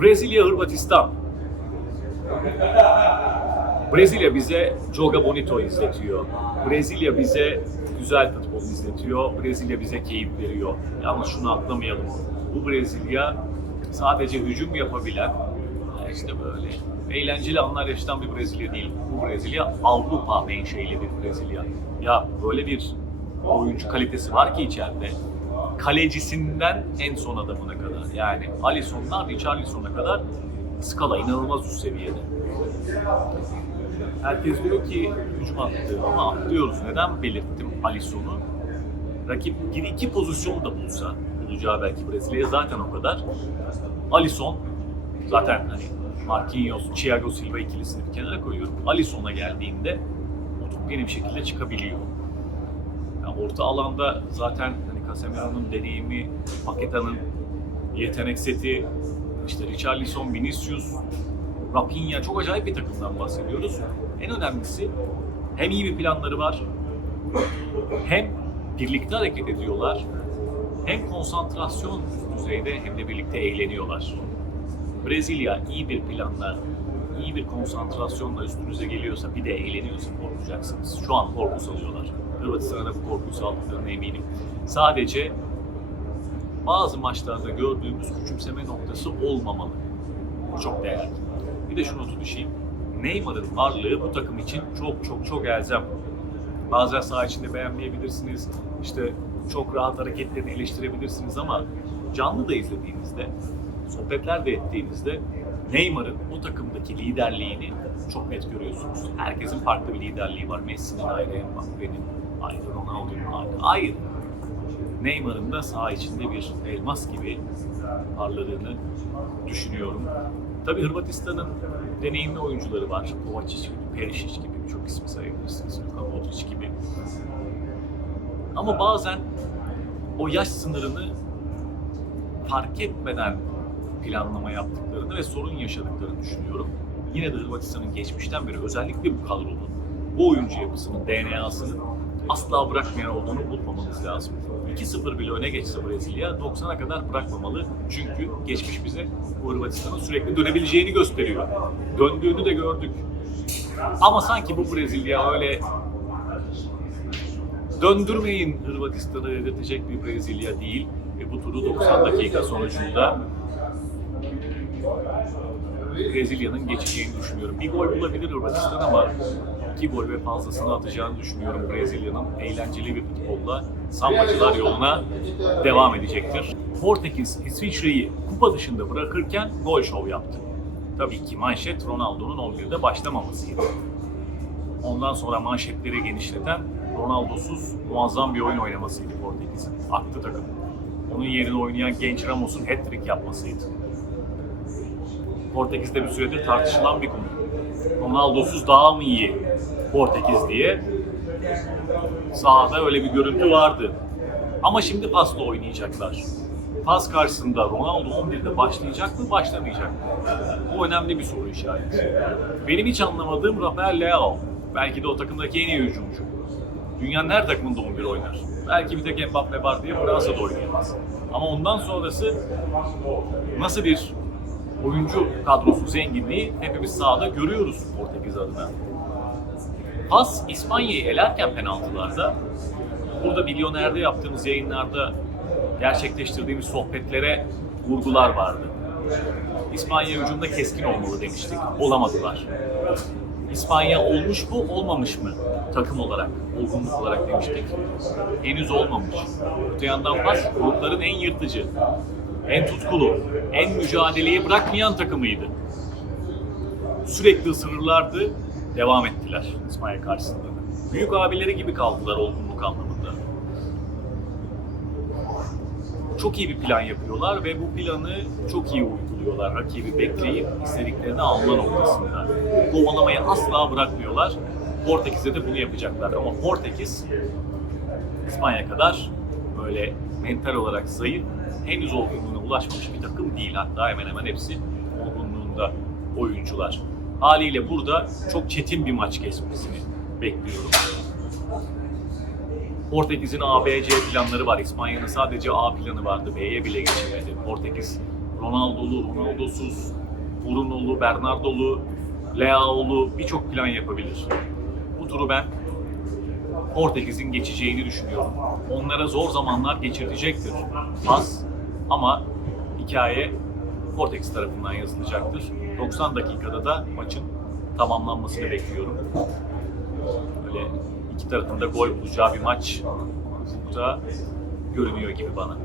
Brezilya, Hırvatistan. Brezilya bize Joga Bonito izletiyor. Brezilya bize güzel futbol izletiyor. Brezilya bize keyif veriyor. Yalnız şunu atlamayalım. Bu Brezilya sadece hücum yapabilen, işte böyle eğlenceli anlar yaşatan bir Brezilya değil. Bu Brezilya Avrupa menşeili bir Brezilya. Ya böyle bir oyuncu kalitesi var ki içeride. Kalecisinden en son adamına. Yani Alisson'dan Richarlison'a kadar skala inanılmaz üst seviyede. Herkes diyor ki hücum attı ama atlıyoruz. Neden belirttim Alisson'u? Rakip bir iki pozisyon da bulsa, bulacağı belki Brezilya zaten o kadar. Alisson zaten hani Marquinhos, Thiago Silva ikilisini bir kenara koyuyorum. Alisson'a geldiğinde o top yeni bir şekilde çıkabiliyor. Yani orta alanda zaten hani Casemiro'nun deneyimi, Paqueta'nın yetenek seti, işte Richarlison, Vinicius, Rapinha çok acayip bir takımdan bahsediyoruz. En önemlisi hem iyi bir planları var, hem birlikte hareket ediyorlar, hem konsantrasyon düzeyde hem de birlikte eğleniyorlar. Brezilya iyi bir planla, iyi bir konsantrasyonla üstünüze geliyorsa bir de eğleniyorsa korkacaksınız. Şu an korku salıyorlar. Hırvatistan'a da bu korkuyu saldıklarına eminim. Sadece bazı maçlarda gördüğümüz küçümseme noktası olmamalı. Bu çok değerli. Bir de şunu notu düşeyim. Neymar'ın varlığı bu takım için çok çok çok elzem. Bazen saha içinde beğenmeyebilirsiniz. İşte çok rahat hareketlerini eleştirebilirsiniz ama canlı da izlediğinizde, sohbetler de ettiğinizde Neymar'ın o takımdaki liderliğini çok net görüyorsunuz. Herkesin farklı bir liderliği var. Messi'nin ayrı, Mbappe'nin ayrı, Ronaldo'nun ayrı. Ayrı. Neymar'ın da saha içinde bir elmas gibi parladığını düşünüyorum. Tabii Hırvatistan'ın deneyimli oyuncuları var. Kovacic gibi, Perisic gibi birçok ismi sayabilirsiniz. Luka Modric gibi. Ama bazen o yaş sınırını fark etmeden planlama yaptıklarını ve sorun yaşadıklarını düşünüyorum. Yine de Hırvatistan'ın geçmişten beri özellikle bu kadronun, bu oyuncu yapısının, DNA'sının asla bırakmayan olduğunu unutmamamız lazım. 2-0 bile öne geçse Brezilya 90'a kadar bırakmamalı. Çünkü geçmiş bize Hırvatistan'ın sürekli dönebileceğini gösteriyor. Döndüğünü de gördük. Ama sanki bu Brezilya öyle döndürmeyin Hırvatistan'ı dedirtecek bir Brezilya değil. Ve bu turu 90 dakika sonucunda Brezilya'nın geçeceğini düşünüyorum. Bir gol bulabilir Hırvatistan ama iki gol ve fazlasını atacağını düşünüyorum Brezilya'nın. Eğlenceli bir futbolla sambacılar yoluna devam edecektir. Portekiz İsviçre'yi kupa dışında bırakırken gol şov yaptı. Tabii ki manşet Ronaldo'nun 11'de başlamamasıydı. Ondan sonra manşetleri genişleten Ronaldo'suz muazzam bir oyun oynamasıydı Portekiz'in. Aktı takım. Onun yerine oynayan genç Ramos'un hat-trick yapmasıydı. Portekiz'de bir süredir tartışılan bir konu. Ronaldo'suz daha mı iyi Portekiz diye sahada öyle bir görüntü vardı. Ama şimdi pasla oynayacaklar. Pas karşısında Ronaldo 11'de başlayacak mı, başlamayacak mı? Bu önemli bir soru işareti. Benim hiç anlamadığım Rafael Leao. Belki de o takımdaki en iyi hücumcu. Dünyanın her takımında 11 oynar. Belki bir tek Mbappe var diye Fransa'da oynayamaz. Ama ondan sonrası nasıl bir oyuncu kadrosu zenginliği hepimiz sahada görüyoruz Portekiz adına. Pas İspanya'yı elerken penaltılarda burada milyonerde yaptığımız yayınlarda gerçekleştirdiğimiz sohbetlere vurgular vardı. İspanya hücumda keskin olmalı demiştik. Olamadılar. İspanya olmuş mu, olmamış mı takım olarak, olgunluk olarak demiştik. Henüz olmamış. Öte yandan pas grupların en yırtıcı, en tutkulu, en mücadeleyi bırakmayan takımıydı. Sürekli ısırırlardı, devam ettiler İspanya karşısında. Büyük abileri gibi kaldılar olgunluk anlamında. Çok iyi bir plan yapıyorlar ve bu planı çok iyi uyguluyorlar. Rakibi bekleyip istediklerini alma noktasında. Kovalamayı asla bırakmıyorlar. Portekiz'de de bunu yapacaklar. Ama Portekiz İspanya kadar böyle mental olarak zayıf, henüz olgunluğuna ulaşmamış bir takım değil. Hatta hemen hemen hepsi olgunluğunda oyuncular. Haliyle burada çok çetin bir maç geçmesini bekliyorum. Portekiz'in A, B, C planları var. İspanya'nın sadece A planı vardı. B'ye bile geçemedi. Portekiz Ronaldo'lu, Ronaldo'suz, Bruno'lu, Bernardo'lu, Leao'lu birçok plan yapabilir. Bu turu ben Portekiz'in geçeceğini düşünüyorum. Onlara zor zamanlar geçirecektir. Pas ama hikaye Portekiz tarafından yazılacaktır. 90 dakikada da maçın tamamlanmasını bekliyorum. Böyle iki tarafın da gol bulacağı bir maç da görünüyor gibi bana.